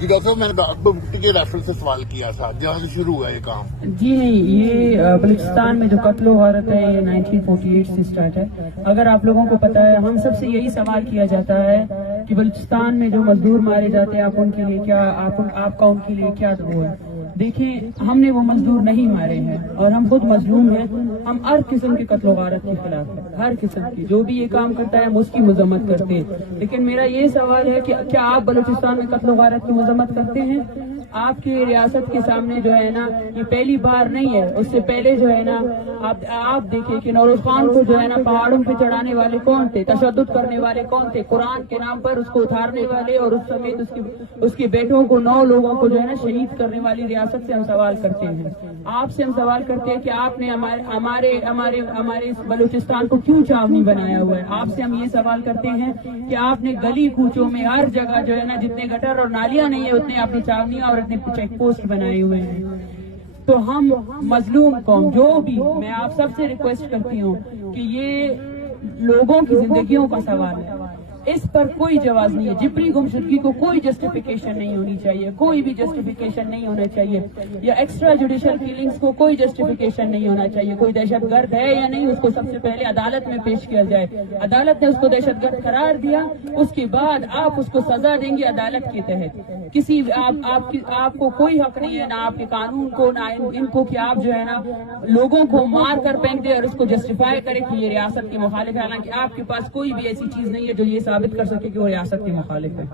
جی doctor صاحب، میں نے بھٹی کے ریفرنس سے سوال کیا تھا جہاں سے شروع ہوا یہ کام. جی نہیں، یہ بلوچستان میں جو قتل و غارت ہے یہ 1948 سے سٹارٹ ہے. اگر آپ لوگوں کو پتا ہے، ہم سب سے یہی سوال کیا جاتا ہے کہ بلوچستان میں جو مزدور مارے جاتے ہیں آپ ان کے لیے کیا، آپ کا ان کے لیے کیا وہ ہے. دیکھیں، ہم نے وہ مزدور نہیں مارے ہیں اور ہم خود مظلوم ہیں. ہم ہر قسم کی قتل و غارت کے خلاف ہیں، ہر قسم کی. جو بھی یہ کام کرتا ہے ہم اس کی مذمت کرتے ہیں. لیکن میرا یہ سوال ہے کہ کیا آپ بلوچستان میں قتل و غارت کی مذمت کرتے ہیں؟ آپ کی ریاست کے سامنے جو ہے نا، یہ پہلی بار نہیں ہے. اس سے پہلے جو ہے نا آپ دیکھیں کہ نوروز خان کو جو ہے نا پہاڑوں پہ چڑھانے والے کون تھے، تشدد کرنے والے کون تھے، قرآن کے نام پر اس کو اتارنے والے اور اس سمیت اس کے بیٹوں کو 9 لوگوں کو جو ہے نا شہید کرنے والی ریاست سے ہم سوال کرتے ہیں. آپ سے ہم سوال کرتے ہیں کہ آپ نے ہمارے اس بلوچستان کو کیوں چھاونی بنایا ہوا ہے. آپ سے ہم یہ سوال کرتے ہیں کہ آپ نے گلی کوچوں میں ہر جگہ جو ہے نا جتنے گٹر اور نالیاں نہیں ہے اتنے آپ نے چھاونیاں اور اتنے چیک پوسٹ بنائے ہوئے ہیں. تو ہم مظلوم قوم جو بھی، میں آپ سب سے ریکویسٹ کرتی ہوں کہ یہ لوگوں کی زندگیوں کا سوال ہے، اس پر کوئی جواز نہیں ہے. جبری گمشدگی کو کوئی جسٹیفیکیشن نہیں ہونی چاہیے، کوئی بھی جسٹیفیکیشن نہیں ہونا چاہیے. یا ایکسٹرا جوڈیشل کلنگز کو کوئی جسٹیفیکیشن نہیں ہونا چاہیے. کوئی دہشت گرد ہے یا نہیں، اس کو سب سے پہلے عدالت میں پیش کیا جائے. عدالت نے اس کو دہشت گرد قرار دیا، اس کے بعد آپ اس کو سزا دیں گے عدالت کے تحت. کسی آپ کو کوئی حق نہیں ہے، نہ آپ کے قانون کو نہ ان کو، کہ آپ جو ہے نا لوگوں کو مار کر پھینک دے اور اس کو جسٹیفائی کرے کہ یہ ریاست کے مخالف ہے. حالانکہ آپ کے پاس کوئی بھی ایسی چیز نہیں ہے جو یہ ثابت کر سکے کہ وہ ریاست کے مخالف ہے.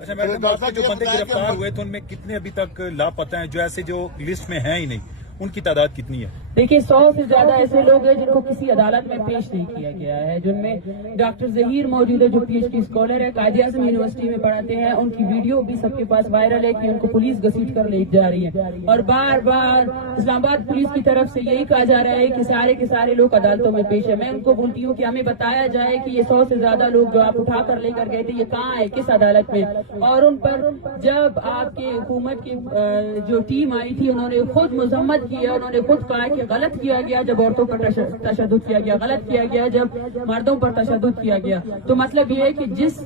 اچھا میڈم، جو بندے گرفتار ہوئے تھے ان میں کتنے ابھی تک لاپتہ ہیں، جو ایسے جو لسٹ میں ہیں ہی نہیں، ان کی تعداد کتنی ہے؟ دیکھیے 100 سے زیادہ ایسے لوگ ہیں جن کو کسی عدالت میں پیش نہیں کیا گیا ہے، جن میں ڈاکٹر ظہیر موجود ہے جو پی ایچ ڈی اسکالر ہے، قائد اعظم یونیورسٹی میں پڑھاتے ہیں. ان کی ویڈیو بھی سب کے پاس وائرل ہے کہ ان کو پولیس گھسیٹ کر لے جا رہی ہے. اور بار بار اسلام آباد پولیس کی طرف سے یہی کہا جا رہا ہے کہ سارے کے سارے لوگ عدالتوں میں پیش ہیں. میں ان کو بولتی ہوں کہ ہمیں بتایا جائے کہ یہ 100 سے زیادہ لوگ جو آپ اٹھا کر لے کر گئے تھے یہ کہاں ہے، کس عدالت میں. اور ان پر جب آپ کے حکومت کی جو ٹیم آئی تھی انہوں نے خود مذمت کی ہے. انہوں نے خود کہا کہ غلط کیا گیا جب عورتوں پر تشدد کیا گیا، غلط کیا گیا جب مردوں پر تشدد کیا گیا. تو مطلب یہ ہے کہ جس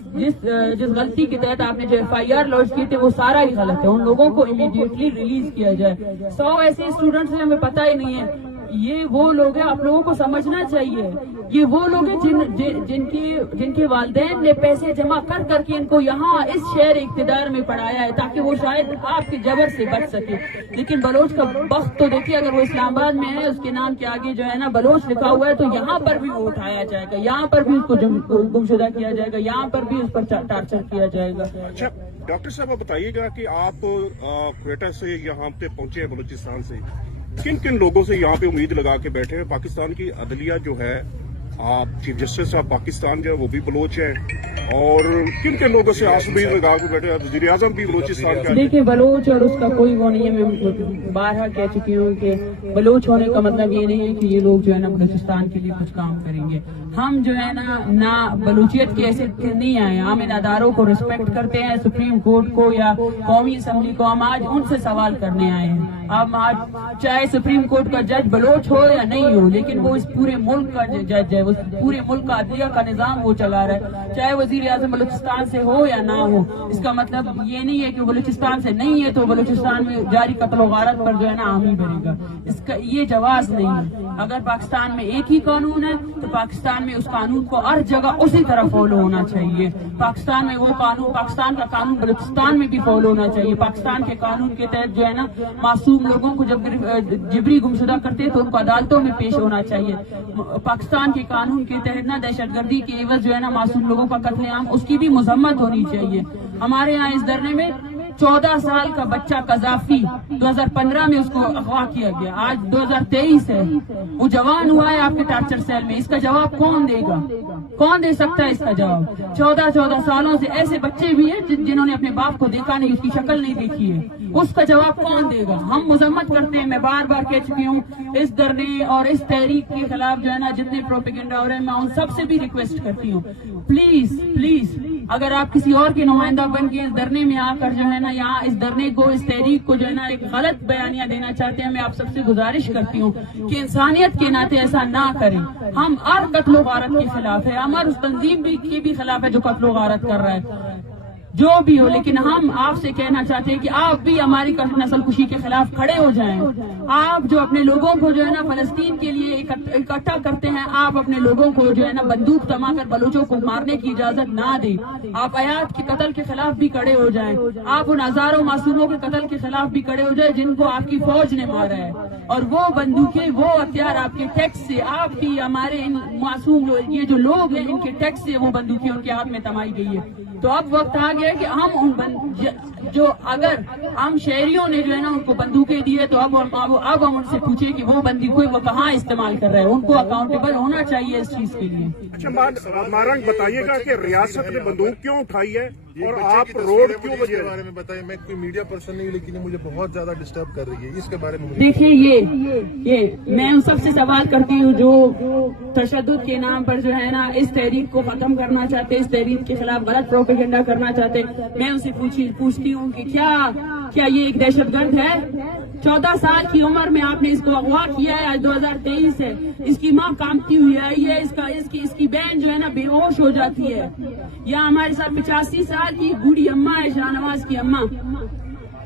غلطی کے تحت آپ نے جو FIR لانچ کی تھی وہ سارا ہی غلط ہے. ان لوگوں کو امیڈیٹلی ریلیز کیا جائے. 100 ایسے اسٹوڈنٹس ہیں ہمیں پتہ ہی نہیں ہے. یہ وہ لوگ ہیں، آپ لوگوں کو سمجھنا چاہیے، یہ وہ لوگ ہیں جن کے والدین نے پیسے جمع کر کے ان کو یہاں اس شہر اقتدار میں پڑھایا ہے تاکہ وہ شاید آپ کے جبر سے بچ سکے. لیکن بلوچ کا بخت تو دیکھیے، اگر وہ اسلام آباد میں ہے اس کے نام کے آگے جو ہے نا بلوچ لکھا ہوا ہے تو یہاں پر بھی وہ اٹھایا جائے گا، یہاں پر بھی اس کو گمشدہ کیا جائے گا، یہاں پر بھی اس پر ٹارچر کیا جائے گا. اچھا ڈاکٹر صاحب، آپ بتائیے گا کہ آپ کوئٹہ سے یہاں پہ پہنچے ہیں بلوچستان سے، کن کن لوگوں سے یہاں پہ امید لگا کے بیٹھے ہیں؟ پاکستان کی عدلیہ جو ہے، آپ چیف جسٹس آف پاکستان جو ہے وہ بھی بلوچ ہے، اور کن کن لوگوں سے آپ امید لگا کے بیٹھے ہیں؟ وزیر اعظم بھی بلوچستان کا. دیکھیے بلوچ اور اس کا کوئی وہ نہیں ہے. میں بارہا کہہ چکی ہوں کہ بلوچ ہونے کا مطلب یہ نہیں ہے کہ یہ لوگ جو ہے نا بلوچستان کے لیے کچھ کام کریں گے. ہم جو ہے نہ بلوچیت کے ایسے نہیں آئے. ہم ان اداروں کو رسپیکٹ کرتے ہیں، سپریم کورٹ کو یا قومی اسمبلی کو. ہم آج ان سے سوال کرنے آئے ہیں. ہم آج چاہے سپریم کورٹ کا جج بلوچ ہو یا نہیں ہو، لیکن وہ اس پورے ملک کا جج ہے، وہ پورے ملک کا عدلیہ کا نظام وہ چلا رہا ہے. چاہے وزیر اعظم بلوچستان سے ہو یا نہ ہو، اس کا مطلب یہ نہیں ہے کہ وہ بلوچستان سے نہیں ہے تو بلوچستان میں جاری قتل و غارت پر جو ہے نا حامی بنے گا. اس کا یہ جواز نہیں ہے. اگر پاکستان میں ایک ہی قانون ہے تو پاکستان میں اس قانون کو ہر جگہ اسی طرح فالو ہونا چاہیے. پاکستان میں وہ قانون، پاکستان کا قانون بلوچستان میں بھی فالو ہونا چاہیے. پاکستان کے قانون کے تحت جو ہے نا معصوم لوگوں کو جب جبری گمشدہ کرتے ہیں تو ان کو عدالتوں میں پیش ہونا چاہیے. پاکستان کے قانون کے تحت نا دہشت گردی کے عوض جو ہے نا معصوم لوگوں کا قتل عام، اس کی بھی مذمت ہونی چاہیے. ہمارے یہاں اس دھرنے میں 14 سال کا بچہ قذافی 2015 میں اس کو اغوا کیا گیا. آج 2023 ہے، وہ جوان ہوا ہے آپ کے ٹارچر سیل میں. اس کا جواب کون دے گا؟ کون دے سکتا ہے اس کا جواب؟ 14 سالوں سے ایسے بچے بھی ہیں جنہوں نے اپنے باپ کو دیکھا نہیں، اس کی شکل نہیں دیکھی ہے. اس کا جواب کون دے گا؟ ہم مذمت کرتے ہیں. میں بار بار کہہ چکی ہوں، اس دھرنے اور اس تحریک کے خلاف جو ہے نا جتنے پروپیگنڈا ہو رہے ہیں، میں ان سب سے بھی ریکویسٹ کرتی ہوں، پلیز اگر آپ کسی اور کے نمائندہ بن کے اس دھرنے میں آ کر جو ہے نا یہاں اس دھرنے کو، اس تحریک کو جو ہے نا ایک غلط بیانیہ دینا چاہتے ہیں، میں آپ سب سے گزارش کرتی ہوں کہ انسانیت کے ناطے ایسا نہ کریں. ہم ہر قتل و غارت کے خلاف ہے، ہمارا اس تنظیم کی بھی خلاف ہے جو قتل و غارت کر رہا ہے. جو بھی ہو، لیکن ہم آپ سے کہنا چاہتے ہیں کہ آپ بھی ہماری نسل کشی کے خلاف کھڑے ہو جائیں. آپ جو اپنے لوگوں کو جو ہے نا فلسطین کے لیے اکٹھا کرتے ہیں، آپ اپنے لوگوں کو جو ہے نا بندوق تما کر بلوچوں کو مارنے کی اجازت نہ دیں. آپ آیات کے قتل کے خلاف بھی کھڑے ہو جائیں. آپ ان ہزاروں معصوموں کے قتل کے خلاف بھی کھڑے ہو جائیں جن کو آپ کی فوج نے مارا ہے. اور وہ بندوقیں، وہ ہتھیار آپ کے ٹیکس سے، آپ کی ہمارے ان معصوم یہ جو لوگ ہیں ان کے ٹیکس سے وہ بندوقیں ان کے ہاتھ میں تمائی گئی ہے. تو اب وقت آ گیا کہ ہم جو اگر ہم شہریوں نے جو ہے نا ان کو بندوقیں دی ہے تو اب ہم ان سے پوچھیں کہ وہ بندوقیں وہ کہاں استعمال کر رہے ہیں. ان کو اکاؤنٹیبل ہونا چاہیے اس چیز کے لیے. اچھا مارنگ بتائیے گا کہ ریاست نے بندوق کیوں اٹھائی ہے اور آپ روڈ کیوں بجے؟ اس کے بارے میں بتائیں. میں کوئی میڈیا پرسن نہیں ہوں لیکن مجھے بہت زیادہ ڈسٹرب کر رہی ہے. اس کے بارے میں دیکھیں یہ میں ان سب سے سوال کرتی ہوں جو تشدد کے نام پر جو ہے نا اس تحریک کو ختم کرنا چاہتے، اس تحریک کے خلاف غلط پروپیگنڈا کرنا چاہتے. میں ان سے پوچھتی ہوں کہ کیا یہ ایک دہشت گرد ہے؟ 14 سال کی عمر میں آپ نے اس کو اغوا کیا ہے. آج 2023 ہے. اس کی ماں کامتی ہوئی ہے. یہ اس کی بہن جو ہے نا بے ہوش ہو جاتی ہے. یا ہمارے ساتھ 85 سال کی بوڑھی اماں ہے، شاہ نواز کی اماں.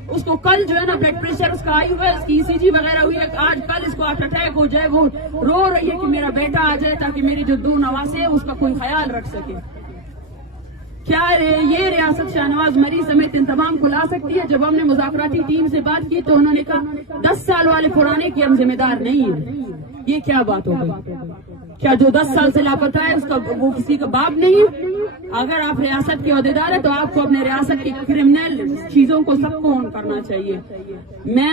اس کو کل جو ہے نا بلڈ پریشر اس کا آئی ہوا ہے، اس کی ECG وغیرہ ہوئی ہے. آج کل اس کو ہارٹ اٹیک ہو جائے. وہ رو رہی ہے کہ میرا بیٹا آ جائے تاکہ میری جو 2 نواسے ہیں اس کا کوئی خیال رکھ سکے. کیا یہ ریاست شاہ نواز مری سمیت ان تمام کو لا سکتی ہے؟ جب ہم نے مذاکراتی ٹیم سے بات کی تو انہوں نے کہا 10 سال والے پرانے کے ہم ذمہ دار نہیں ہیں. یہ کیا بات ہو گئی؟ کیا جو 10 سال سے لاپتہ ہے اس کا وہ کسی کا باپ نہیں ہے؟ اگر آپ ریاست کے عہدیدار ہیں تو آپ کو اپنے ریاست کی کرمنل چیزوں کو سب کو آن کرنا چاہیے. میں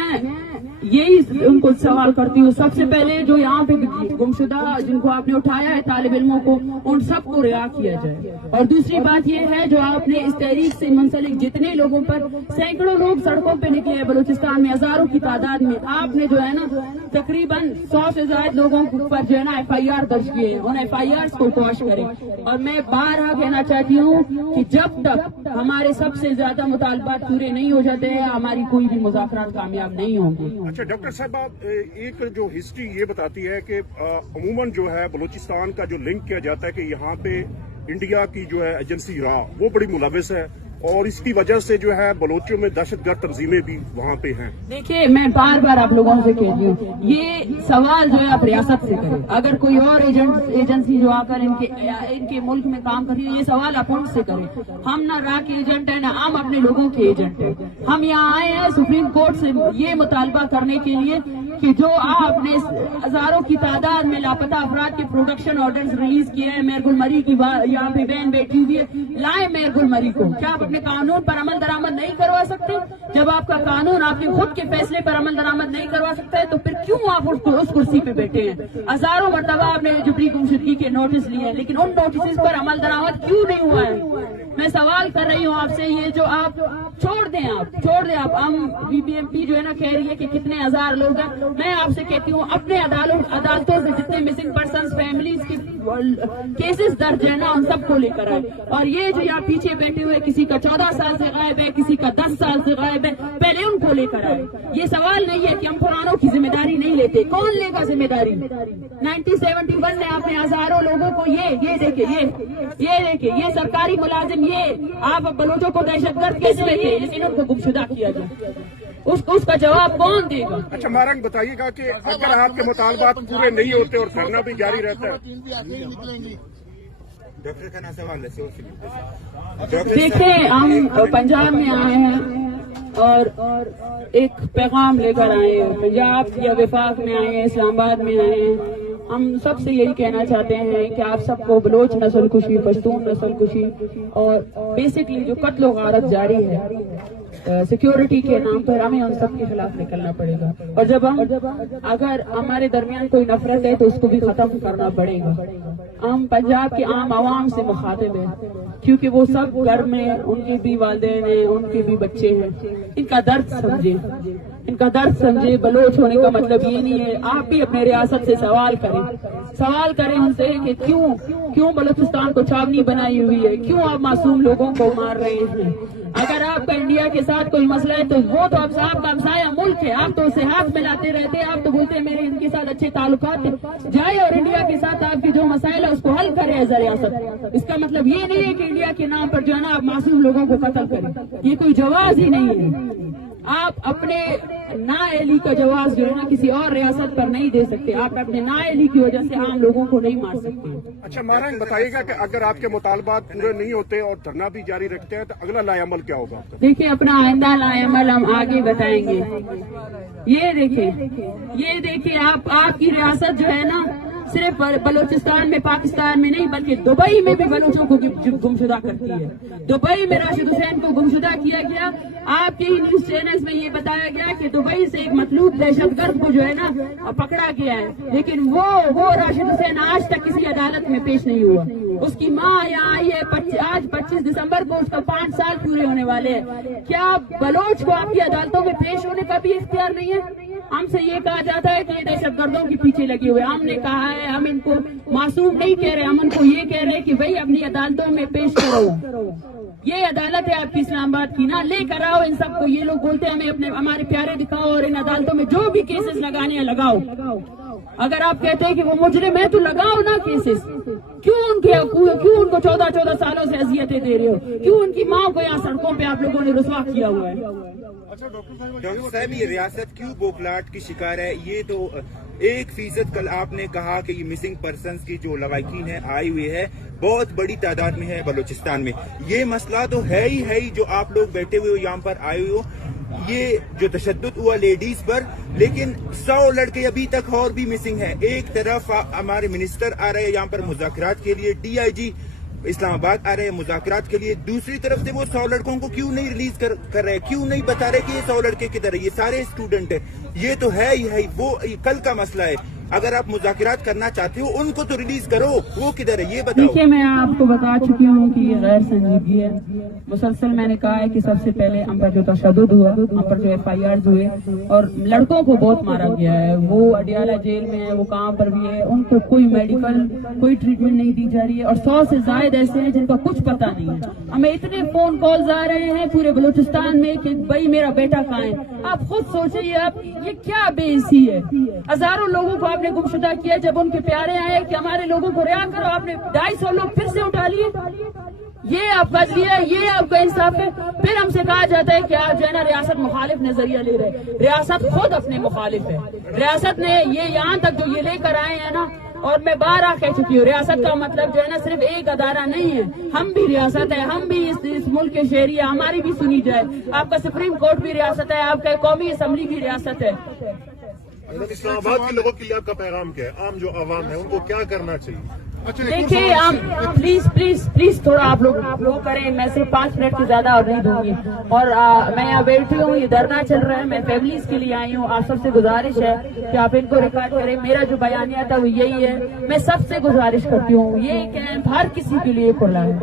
یہی ان کو سوال کرتی ہوں، سب سے پہلے جو یہاں پہ گمشدہ جن کو آپ نے اٹھایا ہے طالب علموں کو، ان سب کو رہا کیا جائے. اور دوسری بات یہ ہے جو آپ نے اس تحریک سے منسلک جتنے لوگوں پر سینکڑوں لوگ سڑکوں پہ نکلے ہیں بلوچستان میں ہزاروں کی تعداد میں، آپ نے جو ہے نا تقریباً 100 سے زائد لوگوں پر جو ہے نا FIR درج کیے ہیں. ان FIRs کو کوش کریں. اور میں بارہا کہنا چاہتی ہوں کہ جب تک ہمارے سب سے زیادہ مطالبات پورے نہیں ہو جاتے ہیں ہماری کوئی بھی مذاکرات کامیاب نہیں ہوں گے. اچھا ڈاکٹر صاحب، ایک جو ہسٹری یہ بتاتی ہے کہ عموماً جو ہے بلوچستان کا جو لنک کیا جاتا ہے کہ یہاں پہ انڈیا کی جو ہے ایجنسی را وہ بڑی ملوث ہے اور اس کی وجہ سے جو ہے بلوچوں میں دہشت گرد تنظیمیں بھی وہاں پہ ہیں. دیکھیے میں بار بار آپ لوگوں سے کہتی ہوں یہ سوال جو ہے آپ ریاست سے کریں. اگر کوئی اور ایجنسی جو آ کر ان کے ملک میں کام کر رہی ہے یہ سوال آپ ان سے کریں. ہم نہ را کے ایجنٹ ہیں نہ ہم اپنے لوگوں کے ایجنٹ ہیں. ہم یہاں آئے ہیں سپریم کورٹ سے یہ مطالبہ کرنے کے لیے کہ جو آپ نے ہزاروں کی تعداد میں لاپتہ افراد کے پروڈکشن آرڈرز ریلیز کیے ہیں. میر گل مری کی یہاں پہ بہن بیٹھی ہوئی ہے، لائیں میر گل مری کو. کیا آپ اپنے قانون پر عمل درآمد نہیں کروا سکتے؟ جب آپ کا قانون آپ کے خود کے فیصلے پر عمل درآمد نہیں کروا سکتا ہے تو پھر کیوں آپ اس کرسی پہ بیٹھے ہیں؟ ہزاروں مرتبہ آپ نے جبری گمشدگی کے نوٹس لیے ہیں لیکن ان نوٹسز پر عمل درآمد کیوں نہیں ہوا ہے؟ میں سوال کر رہی ہوں آپ سے، یہ جو آپ چھوڑ دیں ہم BBMP جو ہے نا کہہ رہی ہے کہ کتنے ہزار لوگ ہیں. میں آپ سے کہتی ہوں اپنے عدالتوں سے جتنے مسنگ پرسنز فیملیز کے کیسز درج ہیں نا ان سب کو لے کر آئے. اور یہ جو یہاں پیچھے بیٹھے ہوئے کسی کا 14 سال سے غائب ہے، کسی کا 10 سال سے غائب ہے، پہلے ان کو لے کر آئے. یہ سوال نہیں ہے کہ ہم پرانوں کی ذمہ داری نہیں لیتے. کون لے گا ذمہ داری؟ 1971 میں آپ نے ہزاروں لوگوں کو یہ دیکھے یہ سرکاری ملازم، یہ آپ بلوچوں کو دہشت گرد کیسے لیتے لیکن ان کو گمشدہ کیا جائے. اس کا جواب کون دے گا؟ اچھا مارنگ بتائیے گا کہ اگر آپ کے مطالبات پورے نہیں ہوتے اور دھرنا بھی جاری رہتا ہے. دیکھیں ہم پنجاب میں آئے ہیں اور ایک پیغام لے کر آئے ہیں. پنجاب یا وفاق میں آئے ہیں، اسلام آباد میں آئے ہیں. ہم سب سے یہی کہنا چاہتے ہیں کہ آپ سب کو بلوچ نسل کشی، پشتون نسل کشی اور بیسکلی جو قتل و غارت جاری ہے سیکیورٹی کے نام پر ہمیں ان سب کے خلاف نکلنا پڑے گا. اور جب اگر ہمارے درمیان کوئی نفرت ہے تو اس کو بھی ختم کرنا پڑے گا. ہم پنجاب کے عام عوام سے مخاطب ہیں کیونکہ وہ سب گھر میں ان کے بھی والدین ہیں، ان کے بھی بچے ہیں. ان کا درد سمجھے. بلوچ ہونے کا مطلب یہ نہیں ہے. آپ بھی اپنے ریاست سے سوال کریں ان سے کہ کیوں بلوچستان کو چھاونی بنائی ہوئی ہے، کیوں آپ معصوم لوگوں کو مار رہے ہیں. اگر آپ کا انڈیا کے ساتھ کوئی مسئلہ ہے تو وہ تو اب آپ کا ہمسایہ ملک ہے، آپ تو اسے ہاتھ ملاتے رہتے ہیں، آپ تو بولتے ہیں میرے ان کے ساتھ اچھے تعلقات ہیں، جائے اور انڈیا کے ساتھ آپ کے جو مسائل ہے اس کو حل کرے ایز اے ریاست۔ اس کا مطلب یہ نہیں ہے کہ انڈیا کے نام پر جو ہے نا آپ معصوم لوگوں کو قتل کریں، یہ کوئی جواز ہی نہیں ہے۔ آپ اپنے نااہلی کا جواز جو ہے نا کسی اور ریاست پر نہیں دے سکتے، آپ اپنے نااہلی کی وجہ سے عام لوگوں کو نہیں مار سکتے۔ اچھا مہاراج بتائیے گا کہ اگر آپ کے مطالبات پورے نہیں ہوتے اور دھرنا بھی جاری رکھتے ہیں تو اگلا لائے عمل کیا ہوگا؟ دیکھیں اپنا آئندہ لائے عمل ہم آگے بتائیں گے۔ یہ دیکھیں آپ کی ریاست جو ہے نا صرف بلوچستان میں پاکستان میں نہیں بلکہ دبئی میں بھی بلوچوں کو گمشدہ کرتی ہے۔ دبئی میں راشد حسین کو گمشدہ کیا گیا، آپ کے ہی نیوز چینلز میں یہ بتایا گیا کہ دبئی سے ایک مطلوب دہشت گرد کو جو ہے نا پکڑا گیا ہے، لیکن وہ راشد حسین آج تک کسی عدالت میں پیش نہیں ہوا۔ اس کی ماں یہاں آئی ہے، آج 25 دسمبر کو اس کا 5 سال پورے ہونے والے ہیں۔ کیا بلوچ کو آپ کی عدالتوں میں پیش ہونے کا بھی اختیار نہیں ہے؟ ہم سے یہ کہا جاتا ہے کہ یہ دہشت گردوں کے پیچھے لگے ہوئے، ہم نے کہا ہے ہم ان کو معصوم نہیں کہہ رہے، ہم ان کو یہ کہہ رہے کہ بھائی اپنی عدالتوں میں پیش کرو، یہ عدالت ہے آپ کی اسلام آباد کی، نہ لے کر آؤ ان سب کو۔ یہ لوگ بولتے ہیں ہمیں ہمارے پیارے دکھاؤ اور ان عدالتوں میں جو بھی کیسز لگانے ہیں لگاؤ۔ اگر آپ کہتے ہیں کہ وہ مجرم ہے تو لگاؤ نا کیسز، کیوں ان کو 14 سالوں سے اذیتیں دے رہے ہو؟ کیوں ان کی ماں کو یہاں سڑکوں پہ آپ لوگوں نے رسوا کیا ہوا ہے؟ ڈاکٹر صاحب یہ ریاست کیوں بوکھلاہٹ کی شکار ہے؟ یہ تو 1% کل آپ نے کہا کہ یہ مسنگ پرسنز کی جو لواحقین ہے آئی ہوئی ہے بہت بڑی تعداد میں ہے بلوچستان میں۔ یہ مسئلہ تو ہے ہی جو آپ لوگ بیٹھے ہوئے ہو یہاں پر آئے ہوئے ہو، یہ جو تشدد ہوا لیڈیز پر، لیکن 100 لڑکے ابھی تک اور بھی مسنگ ہیں۔ ایک طرف ہمارے منسٹر آ رہے ہیں یہاں پر مذاکرات کے لیے، DIG اسلام آباد آ رہے ہیں مذاکرات کے لیے، دوسری طرف سے وہ 100 لڑکوں کو کیوں نہیں ریلیز کر رہے، کیوں نہیں بتا رہے کہ یہ 100 لڑکے کدھر ہے؟ یہ سارے اسٹوڈنٹ ہیں، یہ تو ہے ہی وہ کل کا مسئلہ ہے۔ اگر آپ مذاکرات کرنا چاہتے ہو ان کو تو ریلیز کرو، وہ کدھر ہے یہ بتاؤ۔ دیکھیے میں آپ کو بتا چکی ہوں کہ یہ غیر سنجیدگی ہے، مسلسل میں نے کہا ہے کہ سب سے پہلے ہم پر جو تشدد ہوا، ہم پر جو FIRs ہوئے اور لڑکوں کو بہت مارا گیا ہے، وہ اڈیالہ جیل میں ہے، وہ کہاں پر بھی ہے، ان کو کوئی میڈیکل کوئی ٹریٹمنٹ نہیں دی جا رہی ہے، اور 100 سے زائد ایسے ہیں جن کا کچھ پتہ نہیں ہے۔ ہمیں اتنے فون کالز آ رہے ہیں پورے بلوچستان میں کہ بھائی میرا بیٹا کہاں ہے۔ آپ خود سوچیے اب یہ کیا بے عزتی ہے، ہزاروں لوگوں کو آپ نے گمشدہ کیا، جب ان کے پیارے آئے کہ ہمارے لوگوں کو رہا کرو، آپ نے 250 لوگ پھر سے اٹھا لیے۔ یہ آپ کا عدلیہ ہے، یہ آپ کا انصاف ہے؟ پھر ہم سے کہا جاتا ہے کہ آپ جو ہے نا ریاست مخالف نظریہ لے رہے، ریاست خود اپنے مخالف ہے۔ ریاست نے یہ یہاں تک جو یہ لے کر آئے ہیں نا، اور میں بارہ کہہ چکی ہوں، ریاست کا مطلب جو ہے نا صرف ایک ادارہ نہیں ہے، ہم بھی ریاست ہے، ہم بھی اس ملک کے شہری ہیں، ہماری بھی سنی جائے۔ آپ کا سپریم کورٹ بھی ریاست ہے، آپ کا قومی اسمبلی بھی ریاست ہے۔ اسلام آباد کے لوگوں کے لیے آپ کا پیغام کیا ہے؟ عام جو عوام ہے ان کو کیا کرنا چاہیے؟ دیکھیے پلیز تھوڑا آپ لوگ کریں، میں صرف 5 منٹ سے زیادہ اور نہیں دوں گی، اور میں یہاں بیٹھی ہوں، یہ دھرنا چل رہا ہے، میں فیملیز کے لیے آئی ہوں، آپ سب سے گزارش ہے کہ آپ ان کو ریکارڈ کریں۔ میرا جو بیانیہ تھا وہ یہی ہے، میں سب سے گزارش کرتی ہوں، یہ کیمپ ہر کسی کے لیے کھلا ہے،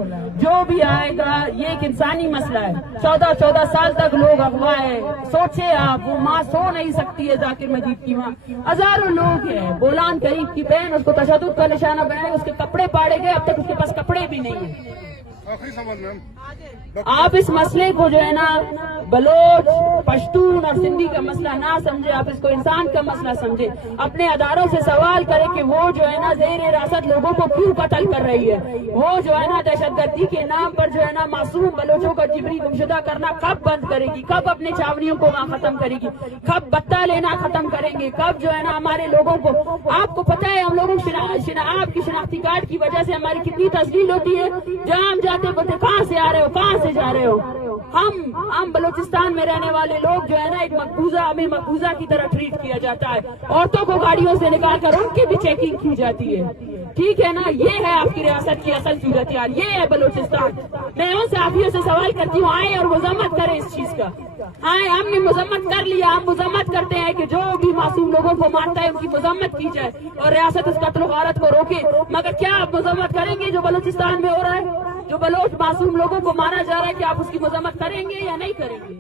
جو بھی آئے گا، یہ ایک انسانی مسئلہ ہے۔ 14 سال تک لوگ اغوا ہے، سوچے آپ، وہ ماں سو نہیں سکتی ہے، ذاکر مجید کی ماں، ہزاروں لوگ ہیں، بولان قریب کی بہن، اس کو تشدد کا نشانہ بنائے، اس کے کپڑے پاڑے گئے، اب تک اس کے پاس کپڑے بھی نہیں ہیں۔ آپ اس مسئلے کو جو ہے نا بلوچ، پشتون اور سندھی کا مسئلہ نہ سمجھے، آپ اس کو انسان کا مسئلہ سمجھے۔ اپنے اداروں سے سوال کریں کہ وہ جو ہے نا زیر حراست لوگوں کو کیوں قتل کر رہی ہے، وہ جو ہے نا دہشت گردی کے نام پر جو ہے نا معصوم بلوچوں کا جبری گمشدہ کرنا کب بند کرے گی، کب اپنے چھاونیوں کو وہاں ختم کرے گی، کب بتہ لینا ختم کریں گے، کب جو ہے نا ہمارے لوگوں کو، آپ کو پتہ ہے ہم لوگوں آپ کی شناختی کارڈ کی وجہ سے ہماری کتنی تذلیل ہوتی ہے، جہاں ہم جاتے بولتے کہاں سے آ رہے ہو، کہاں سے جا رہے ہو۔ ہم بلوچستان میں رہنے والے لوگ جو ہے نا ایک ہمیں مقبوضہ کی طرح ٹریٹ کیا جاتا ہے، عورتوں کو گاڑیوں سے نکال کر ان کی بھی چیکنگ کی جاتی ہے، ٹھیک ہے نا۔ یہ ہے آپ کی ریاست کی اصل صورتحال، یہ ہے بلوچستان۔ میں ان صحافیوں سے سوال کرتی ہوں، آئیں اور مذمت کریں اس چیز کا، آئیں، ہم نے مذمت کر لیا، ہم مذمت کرتے ہیں کہ جو بھی معصوم لوگوں کو مارتا ہے ان کی مذمت کی جائے اور ریاست اس قتل و غارت کو روکے، مگر کیا آپ مذمت کریں گے جو بلوچستان میں ہو رہا ہے، جو بلوچ معصوم لوگوں کو مارا جا رہا ہے، کہ آپ اس کی مذمت کریں گے یا نہیں کریں گے؟